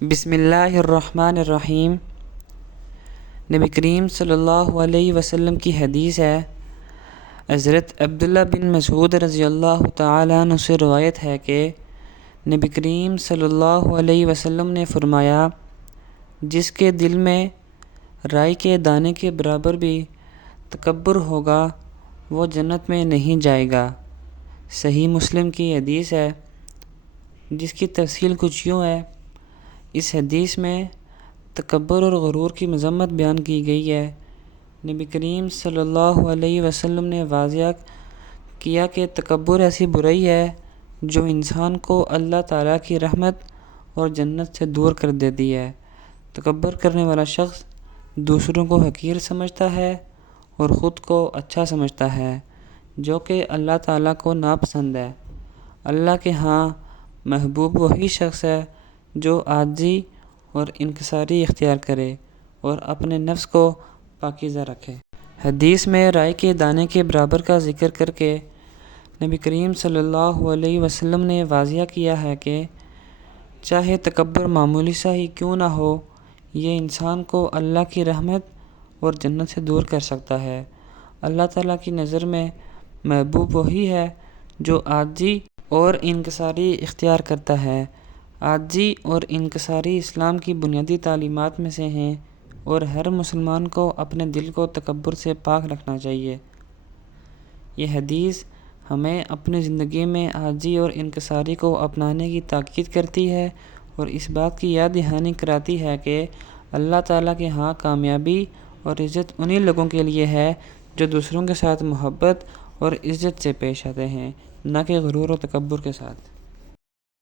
بسم اللہ الرحمن الرحیم۔ نبی کریم صلی اللہ علیہ وسلم کی حدیث ہے، حضرت عبداللہ بن مسعود رضی اللہ تعالیٰ عنہ سے روایت ہے کہ نبی کریم صلی اللہ علیہ وسلم نے فرمایا، جس کے دل میں رائی کے دانے کے برابر بھی تکبر ہوگا وہ جنت میں نہیں جائے گا۔ صحیح مسلم کی حدیث ہے، جس کی تفصیل کچھ یوں ہے۔ اس حدیث میں تکبر اور غرور کی مذمت بیان کی گئی ہے۔ نبی کریم صلی اللہ علیہ وسلم نے واضح کیا کہ تکبر ایسی برائی ہے جو انسان کو اللہ تعالیٰ کی رحمت اور جنت سے دور کر دیتی ہے۔ تکبر کرنے والا شخص دوسروں کو حقیر سمجھتا ہے اور خود کو اچھا سمجھتا ہے، جو کہ اللہ تعالیٰ کو ناپسند ہے۔ اللہ کے ہاں محبوب وہی شخص ہے جو عاجزی اور انکساری اختیار کرے اور اپنے نفس کو پاکیزہ رکھے۔ حدیث میں رائی کے دانے کے برابر کا ذکر کر کے نبی کریم صلی اللہ علیہ وسلم نے واضح کیا ہے کہ چاہے تکبر معمولی سا ہی کیوں نہ ہو، یہ انسان کو اللہ کی رحمت اور جنت سے دور کر سکتا ہے۔ اللہ تعالیٰ کی نظر میں محبوب وہی ہے جو عاجزی اور انکساری اختیار کرتا ہے۔ عاجزی اور انکساری اسلام کی بنیادی تعلیمات میں سے ہیں اور ہر مسلمان کو اپنے دل کو تکبر سے پاک رکھنا چاہیے۔ یہ حدیث ہمیں اپنی زندگی میں عاجزی اور انکساری کو اپنانے کی تاکید کرتی ہے اور اس بات کی یاد دہانی کراتی ہے کہ اللہ تعالیٰ کے ہاں کامیابی اور عزت انہی لوگوں کے لیے ہے جو دوسروں کے ساتھ محبت اور عزت سے پیش آتے ہیں، نہ کہ غرور و تکبر کے ساتھ۔